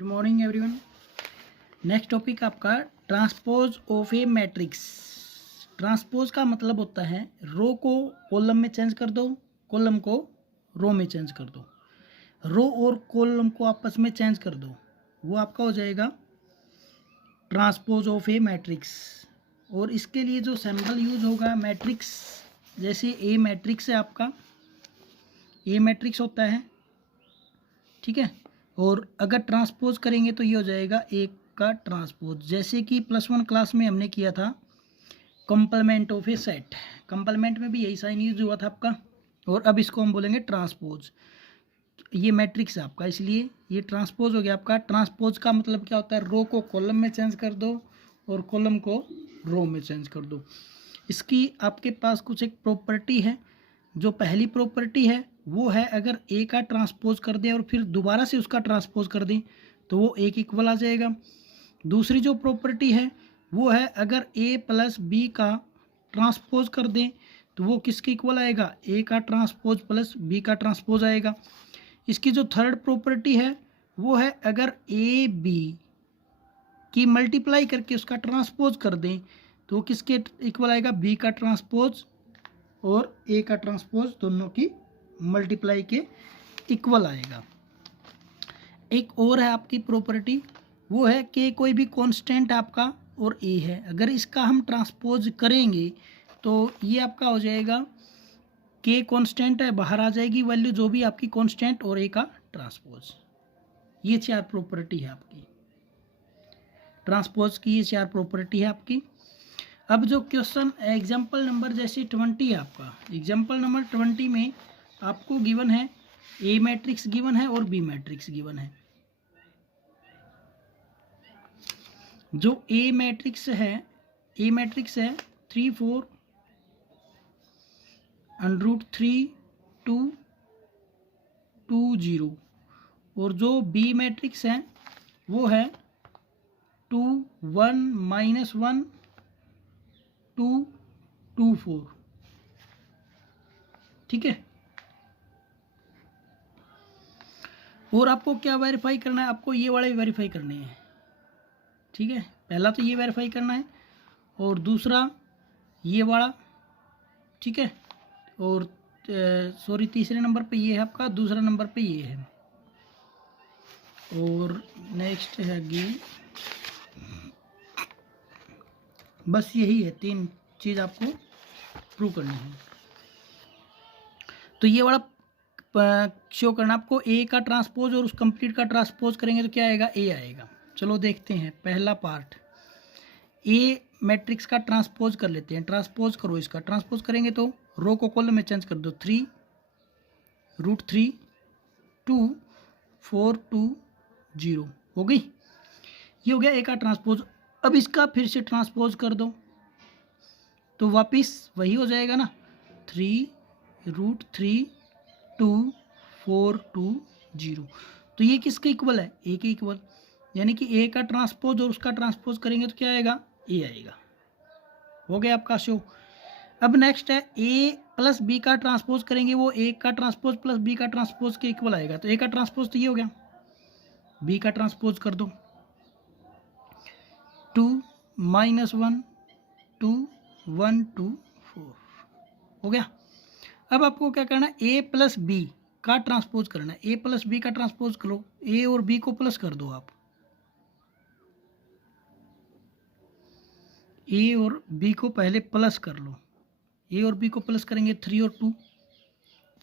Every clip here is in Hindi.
Good morning everyone. Next topic आपका transpose of a matrix. Transpose का मतलब होता है रो को कॉलम में चेंज कर दो, कॉलम को रो में चेंज कर दो, रो और कॉलम को आपस में चेंज कर दो, वो आपका हो जाएगा ट्रांसपोज ऑफ ए मैट्रिक्स। और इसके लिए जो सिंबल यूज होगा मैट्रिक्स, जैसे ए मैट्रिक्स है आपका, ए मैट्रिक्स होता है, ठीक है। और अगर ट्रांसपोज करेंगे तो ये हो जाएगा एक का ट्रांसपोज, जैसे कि +1 क्लास में हमने किया था complement of A set. Complement में भी यही साइन यूज हुआ था आपका, और अब इसको हम बोलेंगे ट्रांसपोज। ये मैट्रिक्स है आपका, इसलिए ये ट्रांसपोज हो गया आपका। ट्रांसपोज का मतलब क्या होता है, रो को कॉलम में चेंज कर दो और कॉलम को रो में चेंज कर दो। इसकी आपके पास कुछ एक प्रॉपर्टी है। जो पहली प्रॉपर्टी है वो है अगर ए का ट्रांसपोज कर दें और फिर दोबारा से उसका ट्रांसपोज कर दें तो वो एक इक्वल आ जाएगा। दूसरी जो प्रॉपर्टी है वो है अगर ए प्लस बी का ट्रांसपोज कर दें तो वो किसके इक्वल आएगा, ए का ट्रांसपोज प्लस बी का ट्रांसपोज आएगा। इसकी जो थर्ड प्रॉपर्टी है वो है अगर ए बी की मल्टीप्लाई करके उसका ट्रांसपोज कर दें तो वो किसके इक्वल आएगा, बी का ट्रांसपोज और ए का ट्रांसपोज दोनों की मल्टीप्लाई के इक्वल आएगा। एक और है आपकी प्रॉपर्टी, वो है कि कोई भी कांस्टेंट आपका और ए है, अगर इसका हम ट्रांसपोज करेंगे तो ये आपका हो जाएगा के कांस्टेंट है, बाहर आ जाएगी वैल्यू जो भी आपकी कांस्टेंट और ए का ट्रांसपोज। ये 4 प्रॉपर्टी है आपकी ट्रांसपोज की, ये 4 प्रॉपर्टी है आपकी। अब जो क्वेश्चन एग्जाम्पल नंबर जैसे 20 है आपका, एग्जाम्पल नंबर 20 में आपको गिवन है ए मैट्रिक्स गिवन है और बी मैट्रिक्स गिवन है। जो ए मैट्रिक्स है 3 4 √3 2 2 0, और जो बी मैट्रिक्स है वो है 2 1 -1 2 2 4, ठीक है। और आपको क्या वेरीफाई करना है, आपको ये वाले वेरीफाई करने हैं, ठीक है। पहला तो ये वेरीफाई करना है और दूसरा ये वाला, ठीक है। और सॉरी तीसरे नंबर पे ये है आपका, दूसरा नंबर पे ये है, और नेक्स्ट है गेन। बस यही है, 3 चीज़ आपको प्रूव करनी है। तो ये वाला शो करना आपको, ए का ट्रांसपोज और उस कंप्लीट का ट्रांसपोज करेंगे तो क्या आएगा, ए आएगा। चलो देखते हैं पहला पार्ट, ए मैट्रिक्स का ट्रांसपोज कर लेते हैं। ट्रांसपोज करो, इसका ट्रांसपोज करेंगे तो रो को कॉलम में चेंज कर दो, 3 √3 2 4 2 0 हो गई। ये हो गया ए का ट्रांसपोज। अब इसका फिर से ट्रांसपोज कर दो तो वापिस वही हो जाएगा ना, 3 √3 2 4 2 0। तो ये किसके इक्वल है, ए के इक्वल, यानी कि ए का ट्रांसपोज और उसका ट्रांसपोज करेंगे तो क्या आएगा, ए आएगा। हो गया आपका शो। अब नेक्स्ट है ए प्लस बी का ट्रांसपोज करेंगे, वो ए का ट्रांसपोज प्लस बी का ट्रांसपोज के इक्वल आएगा। तो ए का ट्रांसपोज तो ये हो गया, बी का ट्रांसपोज कर दो 2 -1 2 1 2 4 हो गया। अब आपको क्या करना है, ए प्लस बी का ट्रांसपोज करना है। ए प्लस बी का ट्रांसपोज करो, ए और बी को प्लस कर दो आप, ए और बी को पहले प्लस कर लो। ए और बी को प्लस करेंगे 3 और 2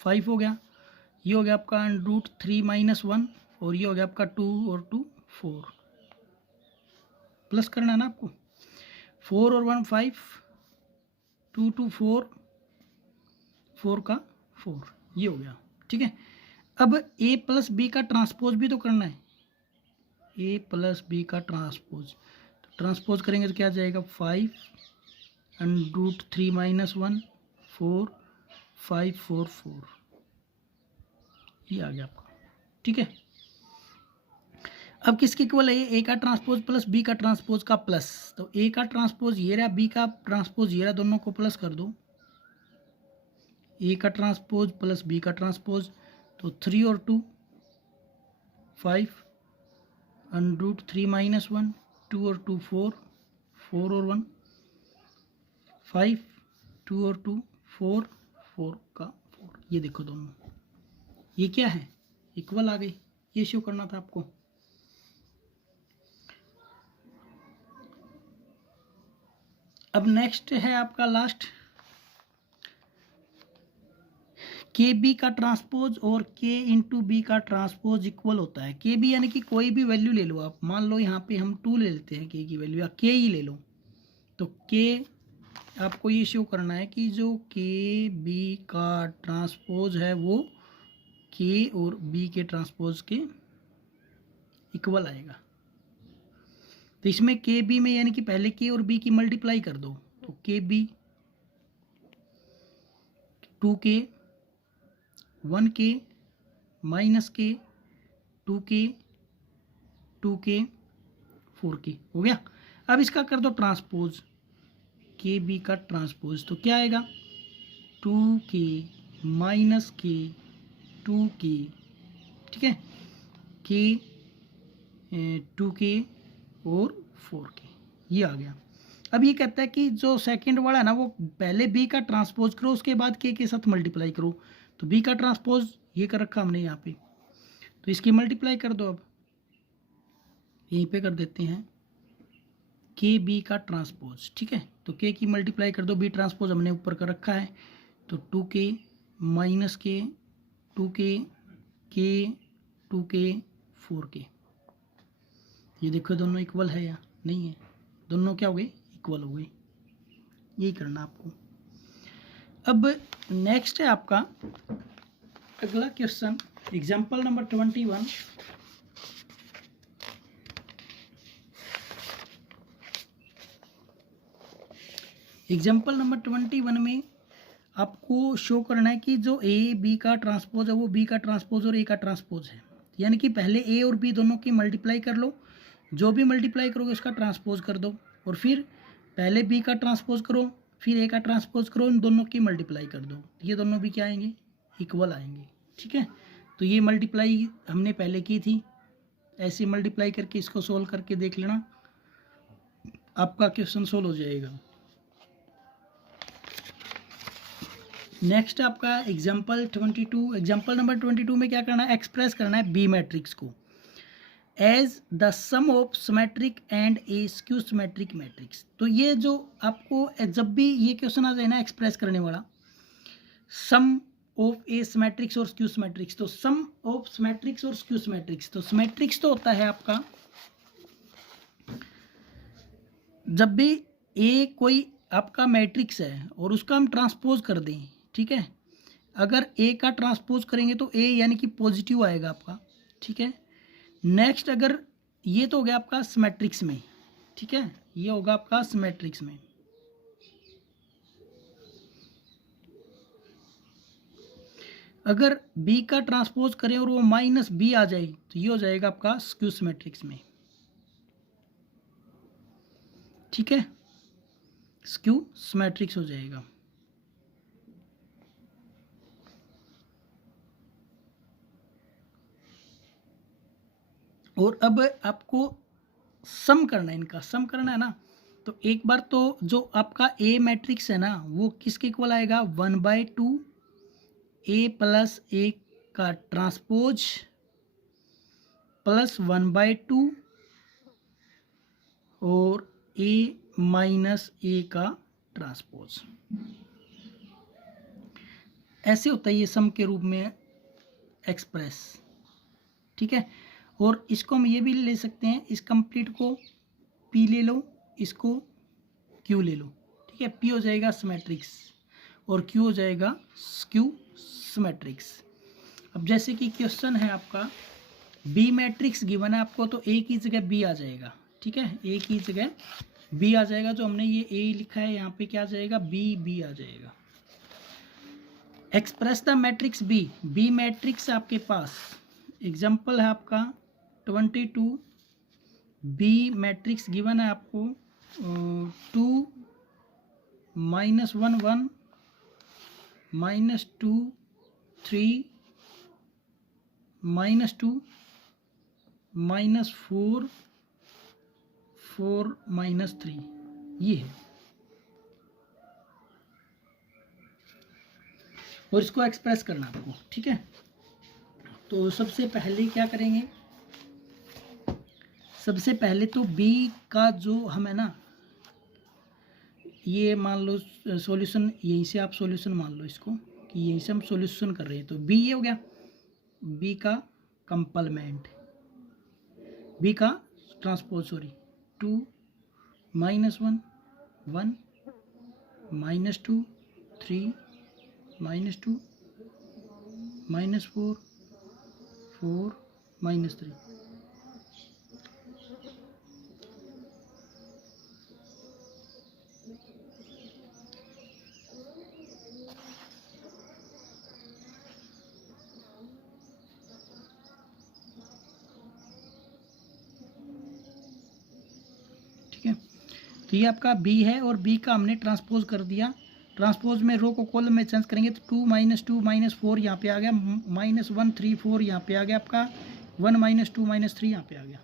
5 हो गया। ये हो गया आपका √3 -1, और ये हो गया आपका 2 और 2 4, प्लस करना है ना आपको, 4 और 1 5 2 2 4 4 का 4, ये हो गया, ठीक है। अब ए प्लस बी का ट्रांसपोज भी तो करना है, ए प्लस बी का ट्रांसपोज। तो ट्रांसपोज करेंगे तो क्या आ जाएगा, 5 √3 -1 4 5 4 4, ये आ गया आपका, ठीक है। अब किसके इक्वल है, ए का ट्रांसपोज प्लस बी का ट्रांसपोज का प्लस। तो ए का ट्रांसपोज ये रहा, बी का ट्रांसपोज ये रहा, दोनों को प्लस कर दो, ए का ट्रांसपोज प्लस बी का ट्रांसपोज। तो 3 और 2 5 √3 - 1, 2 और 2 4, 4 और 1 5, 2 और 2 4, 4 का 4। ये देखो दोनों, ये क्या है, इक्वल आ गई। ये शो करना था आपको। अब नेक्स्ट है आपका लास्ट, के बी का ट्रांसपोज और के इंटू बी का ट्रांसपोज इक्वल होता है। के बी यानी कि कोई भी वैल्यू ले लो आप, मान लो यहाँ पे हम 2 ले लेते हैं के की वैल्यू, या के ही ले लो, तो के आपको ये शो करना है कि जो के बी का ट्रांसपोज है वो के और बी के ट्रांसपोज के इक्वल आएगा। तो इसमें के बी में यानी कि पहले के और बी की मल्टीप्लाई कर दो, तो के B 2k 1k -k 2k 2k 4k हो गया। अब इसका कर दो ट्रांसपोज, के बी का ट्रांसपोज, तो क्या आएगा 2k -k 2k, ठीक है, k 2k और 4k, ये आ गया। अब ये कहता है कि जो सेकंड वाला है ना, वो पहले बी का ट्रांसपोज करो, उसके बाद के साथ मल्टीप्लाई करो। तो बी का ट्रांसपोज ये कर रखा हमने यहाँ पे, तो इसकी मल्टीप्लाई कर दो। अब यहीं पे कर देते हैं के बी का ट्रांसपोज, ठीक है, तो के की मल्टीप्लाई कर दो, बी ट्रांसपोज हमने ऊपर कर रखा है, तो 2k -k 2k k 2k 4k। ये देखो दोनों इक्वल है या नहीं है, दोनों क्या हो गए, इक्वल हो गए। यही करना आपको। अब नेक्स्ट है आपका अगला question, example number 21। Example number 21 में आपको शो करना है कि जो ए बी का ट्रांसपोज है वो बी का ट्रांसपोज और ए का ट्रांसपोज है। यानी कि पहले ए और बी दोनों की मल्टीप्लाई कर लो, जो भी मल्टीप्लाई करोगे उसका ट्रांसपोज कर दो, और फिर पहले बी का ट्रांसपोज करो, फिर ए का ट्रांसपोज करो, इन दोनों की मल्टीप्लाई कर दो, ये दोनों भी क्या आएंगे, इक्वल आएंगे, ठीक है। तो ये मल्टीप्लाई हमने पहले की थी, ऐसे मल्टीप्लाई करके इसको सोल्व करके देख लेना, आपका क्वेश्चन सोल्व हो जाएगा। नेक्स्ट आपका एग्जाम्पल 22। एग्जाम्पल नंबर 22 में क्या करना है, एक्सप्रेस करना है बी मैट्रिक्स को as the sum of symmetric and a skew symmetric matrix. तो ये जो आपको जब भी ये क्वेश्चन आ जाए ना एक्सप्रेस करने वाला, सम ऑफ ए सिमेट्रिक्स और स्क्यू सिमेट्रिक्स, तो सम ऑफ सिमेट्रिक्स और स्क्यू सिमेट्रिक्स, तो सिमेट्रिक्स तो होता है आपका जब भी ए कोई आपका मैट्रिक्स है और उसका हम ट्रांसपोज कर दें, ठीक है, अगर ए का ट्रांसपोज करेंगे तो ए यानी कि पॉजिटिव आएगा आपका, ठीक है। नेक्स्ट अगर ये तो हो गया आपका सिमेट्रिक्स में, ठीक है, ये होगा आपका सिमेट्रिक्स में। अगर बी का ट्रांसपोज करें और वो -b आ जाए तो ये हो जाएगा आपका स्क्यू सिमेट्रिक्स में, ठीक है, स्क्यू सिमेट्रिक्स हो जाएगा। और अब आपको सम करना है, इनका सम करना है ना, तो एक बार तो जो आपका ए मैट्रिक्स है ना वो किसके इक्वल आएगा, 1/2 ए प्लस ए का ट्रांसपोज प्लस 1/2 और ए माइनस ए का ट्रांसपोज, ऐसे होता है ये सम के रूप में एक्सप्रेस, ठीक है। और इसको हम ये भी ले सकते हैं, इस कंप्लीट को पी ले लो, इसको क्यू ले लो, ठीक है, पी हो जाएगा सिमेट्रिक्स और क्यू हो जाएगा स्क्यू सिमेट्रिक्स। अब जैसे कि क्वेश्चन है आपका बी मैट्रिक्स गिवन है आपको, तो ए की जगह बी आ जाएगा, ठीक है, ए की जगह बी आ जाएगा, जो हमने ये ए लिखा है यहाँ पे क्या आ जाएगा, बी आ जाएगा। Express the matrix B, B matrix आपके पास एग्जाम्पल है आपका 22, बी मैट्रिक्स गिवन है आपको 2 -1 1 -2 3 -2 -4 4 -3 ये है। और इसको एक्सप्रेस करना आपको, ठीक है। तो सबसे पहले क्या करेंगे, सबसे पहले तो b का जो हम है ना, ये मान लो सॉल्यूशन, यहीं से आप सॉल्यूशन मान लो इसको कि यहीं से हम सॉल्यूशन कर रहे हैं। तो b ये हो गया, b का कंपलमेंट, b का ट्रांसपोज, सॉरी 2 -1 1 -2 3 -2 -4 4 -3। ठीक है, तो ये आपका b है और b का हमने ट्रांसपोज कर दिया। ट्रांसपोज में रो को कॉलम में चेंज करेंगे तो 2 -2 -4 यहाँ पे आ गया, -1 3 4 यहाँ पे आ गया आपका, 1 -2 -3 यहाँ पे आ गया,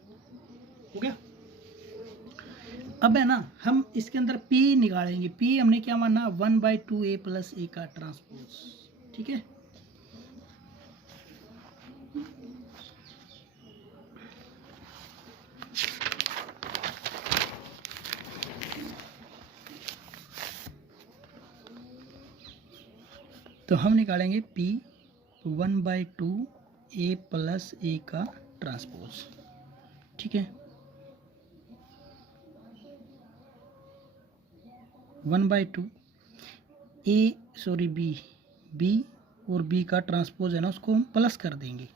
हो गया। अब है ना हम इसके अंदर p निकालेंगे। p हमने क्या माना, 1/2a + a का ट्रांसपोज, ठीक है। तो हम निकालेंगे p 1/2a + a का ट्रांसपोज, ठीक है। 1/2 a सॉरी b और b का ट्रांसपोज है ना, उसको हम प्लस कर देंगे।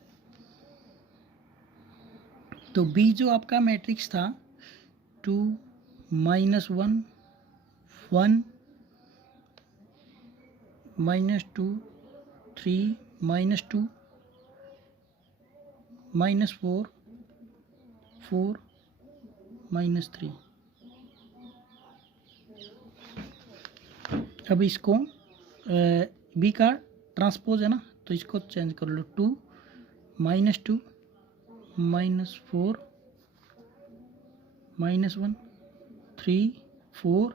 तो b जो आपका मैट्रिक्स था 2 -1 1 -2 3 -2 -4 4 -3। अब इसको b का ट्रांसपोज है ना, तो इसको चेंज कर लो, 2 -2 -4 -1 3 4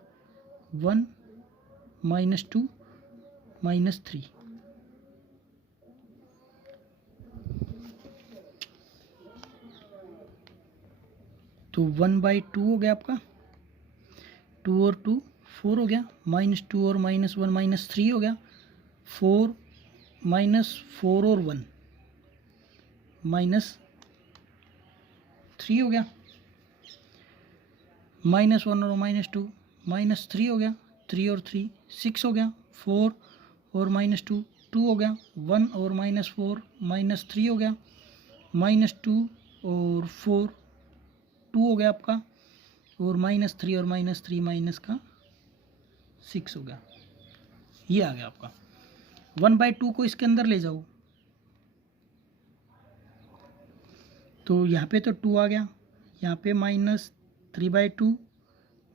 1 -2 -3। तो 1/2 हो गया आपका, 2 और 2 4 हो गया, -2 और -1 -3 हो गया, 4 -4 और 1 -3 हो गया, -1 और -2 -3 हो गया, 3 और 3 6 हो गया, 4 और -2 2 हो गया, 1 और -4 -3 हो गया, -2 और 4 2 हो गया आपका, और -3 और -3 माइनस का 6 हो गया। ये आ गया आपका। 1/2 को इसके अंदर ले जाओ, तो यहाँ पे तो 2 आ गया, यहाँ पे -3/2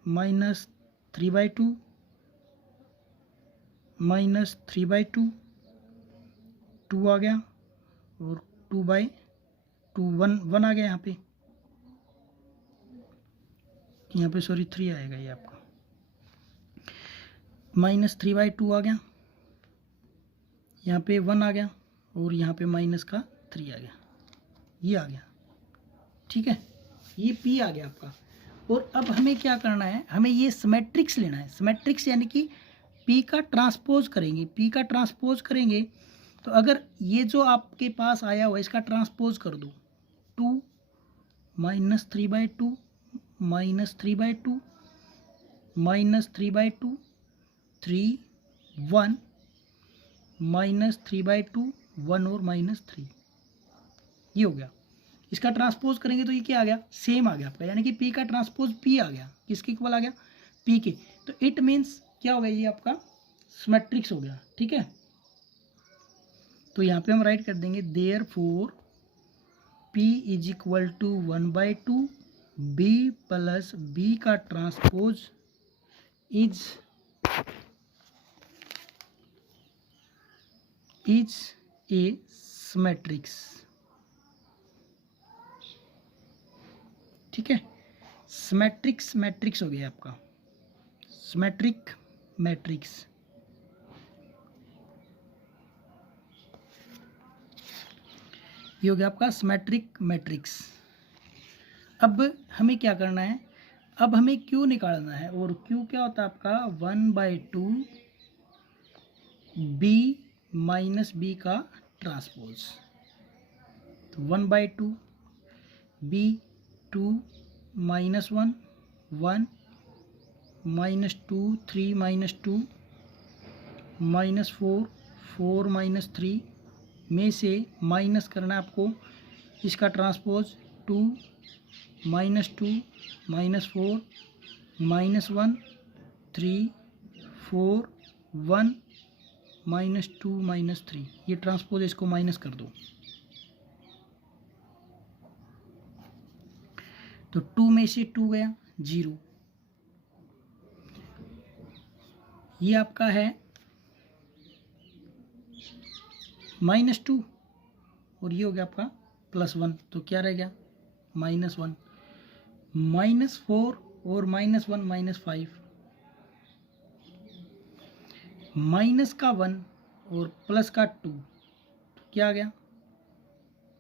-3/2 -3/2 2 आ गया, और 2/2 1 आ गया यहाँ पे सॉरी 3 आएगा ये आपका, -3/2 आ गया, यहाँ पे 1 आ गया, और यहाँ पे -3 आ गया, ये आ गया, ठीक है। ये p आ गया आपका। और अब हमें क्या करना है, हमें ये सिमेट्रिक्स लेना है। सिमेट्रिक्स यानी कि p का ट्रांसपोज करेंगे, p का ट्रांसपोज करेंगे तो अगर ये जो आपके पास आया हुआ इसका ट्रांसपोज कर दो, 2 -3/2 -3/2 -3/2 3 1 -3/2 1 और -3, ये हो गया। इसका ट्रांसपोज करेंगे तो ये क्या आ गया, सेम आ गया आपका, यानी कि p का ट्रांसपोज p आ गया, किसके इक्वल आ गया, p के। तो इट मीन्स क्या हो गया, ये आपका सिमेट्रिक्स हो गया, ठीक है। तो यहाँ पे हम राइट कर देंगे, देयरफॉर p = 1/2 b + b का ट्रांसपोज इज ए सिमेट्रिक्स। ठीक है। सिमेट्रिक्स मैट्रिक्स हो गया आपका, सिमेट्रिक मैट्रिक्स। ये हो गया आपका सिमेट्रिक मैट्रिक्स। अब हमें क्या करना है, अब हमें क्यू निकालना है, और क्यू क्या होता है आपका 1/2 बी माइनस बी का ट्रांसपोज। तो 1/2 बी 2 -1 1 -2 3 -2 -4 4 -3 में से माइनस करना है आपको इसका ट्रांसपोज 2 -2 -4 -1 3 4 1 -2 -3, ये ट्रांसपोज, इसको माइनस कर दो। तो 2 में से 2 गया 0, ये आपका है -2, और ये हो गया आपका +1, तो क्या रह गया -1 -4 और -1 -5, माइनस का 1 और प्लस का 2, तो क्या आ गया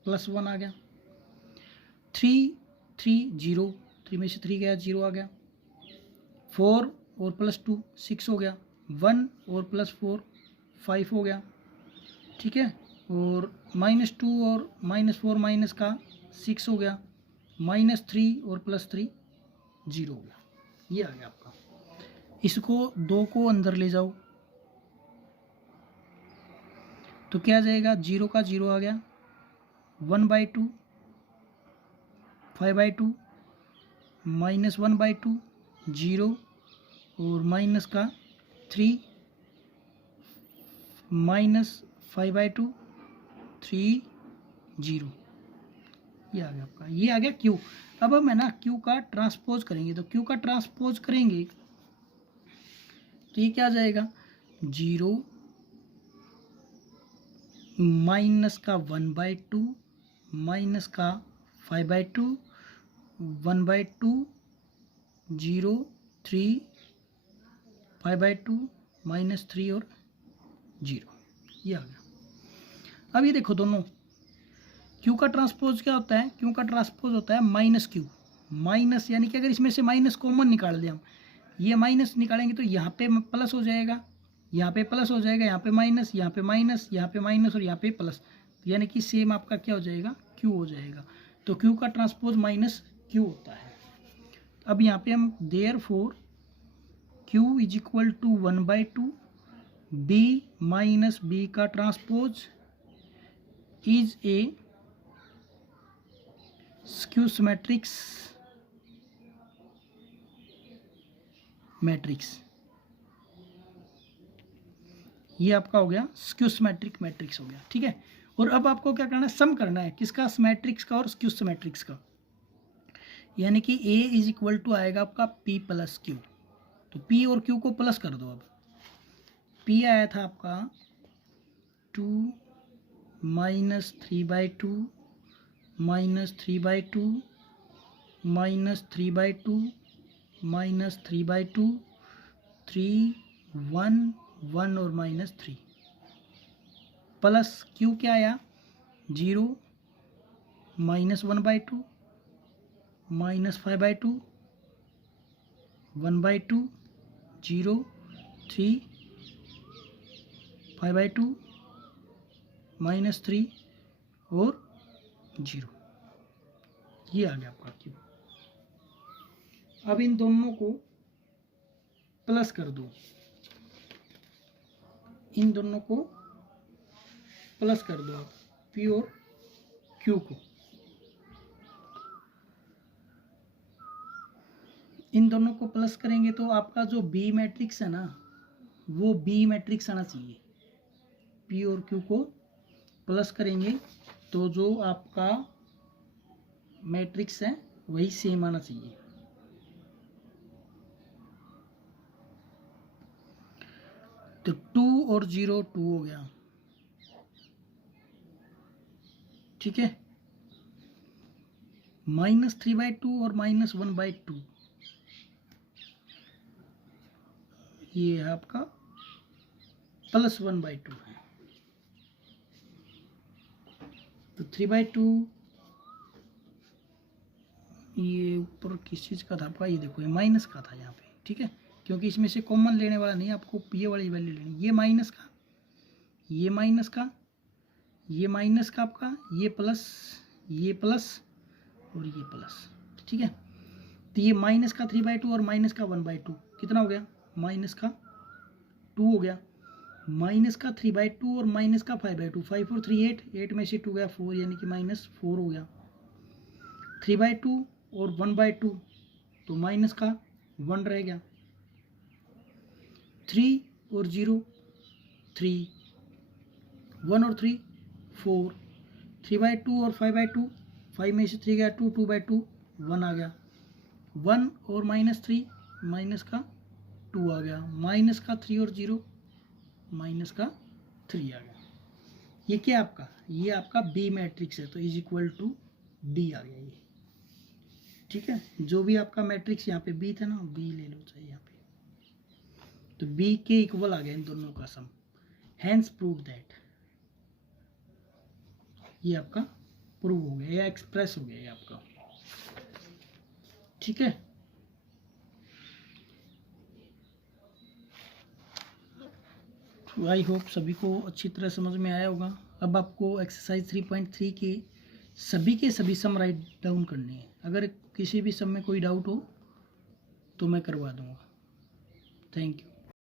+1 आ गया। 3 3 0, 3 में से 3 गया 0 आ गया। 4 और +2 6 हो गया। 1 और +4 5 हो गया, ठीक है। और -2 और -4 माइनस का 6 हो गया। -3 और +3 0 हो गया, ये आ गया आपका। इसको 2 को अंदर ले जाओ तो क्या आ जाएगा, 0 का 0 आ गया। 1/2 5/2 -1/2 0, और माइनस का 3 -5/2 3 0, ये आ गया आपका, ये आ गया क्यू। अब हम है ना क्यू का ट्रांसपोज करेंगे, तो क्यू का ट्रांसपोज करेंगे तो ये क्या आ जाएगा 0 माइनस का 1/2 माइनस का 5/2 1/2 0 3 5/2 -3 और 0, ये आ गया। अब ये देखो दोनों, क्यू का ट्रांसपोज क्या होता है, क्यू का ट्रांसपोज होता है -q, माइनस यानी कि अगर इसमें से माइनस कॉमन निकाल दें हम, ये माइनस निकालेंगे तो यहाँ पे प्लस हो जाएगा, यहाँ पे प्लस हो जाएगा, यहाँ पे माइनस, यहाँ पे माइनस, यहाँ पे माइनस और यहाँ पे प्लस, यानी कि सेम आपका क्या हो जाएगा क्यू हो जाएगा। तो क्यू का ट्रांसपोज -q होता है। अब यहाँ पे हम therefore q = 1/2 b minus B का transpose is a skew symmetric matrix, ये आपका हो गया स्क्यू सिमेट्रिक मैट्रिक्स हो गया, ठीक है। और अब आपको क्या करना है, सम करना है किसका, सिमेट्रिक्स का और स्क्यू सिमेट्रिक्स का, यानी कि A = आएगा आपका P + Q। तो P और Q को प्लस कर दो। अब P आया था आपका 2 -3/2 -3/2 -3/2 -3/2 3 1 1 और -3, प्लस Q क्या आया 0 -1/2 -5/2 1/2 0 3 5/2 -3 और 0, ये आ गया आपका क्यू। अब इन दोनों को प्लस कर दो, इन दोनों को प्लस कर दो आप P और Q को, इन दोनों को प्लस करेंगे तो आपका जो B मैट्रिक्स है ना, वो B मैट्रिक्स आना चाहिए। P और Q को प्लस करेंगे तो जो आपका मैट्रिक्स है वही सेम आना चाहिए। तो 2 और 0 2 हो गया, ठीक है। -3/2 और -1/2, ये है आपका +1/2 है। तो 3/2 ये ऊपर किस चीज़ का था आपका, ये देखो ये माइनस का था यहाँ पे, ठीक है, क्योंकि इसमें से कॉमन लेने वाला नहीं, आपको ये वाली वैल्यू लेनी, ये माइनस का, ये माइनस का, ये माइनस का आपका, ये प्लस और ये प्लस, ठीक है। तो ये माइनस का 3/2 और माइनस का 1/2 कितना हो गया, माइनस का 2 हो गया, माइनस का 3/2 और माइनस का 5/2, 5 और 3 8, 8 में से 2 गया 4, यानी कि -4 हो गया। 3/2 और 1/2 तो माइनस का 1 रह गया। 3 और 0 3, 1 और 3 4, 3/2 और 5/2, 5 में से 3 गया 2, 2/2 1 आ गया। 1 और -3 माइनस का 2 आ गया, माइनस का 3 और 0 माइनस का 3 आ गया। ये क्या आपका, ये आपका बी मैट्रिक्स है, तो इज इक्वल टू डी आ गया ये, ठीक है। जो भी आपका मैट्रिक्स यहाँ पे बी था ना, बी ले लो चाहिए यहाँ पे, तो बी के इक्वल आ गया इन दोनों का सम, हैंस प्रूव दैट, ये आपका प्रूव हो गया या एक्सप्रेस हो गया ये आपका, ठीक है। आई होप सभी को अच्छी तरह समझ में आया होगा। अब आपको एक्सरसाइज 3.3 के सभी सम राइट डाउन करने हैं। अगर किसी भी सम में कोई डाउट हो तो मैं करवा दूंगा। Thank you.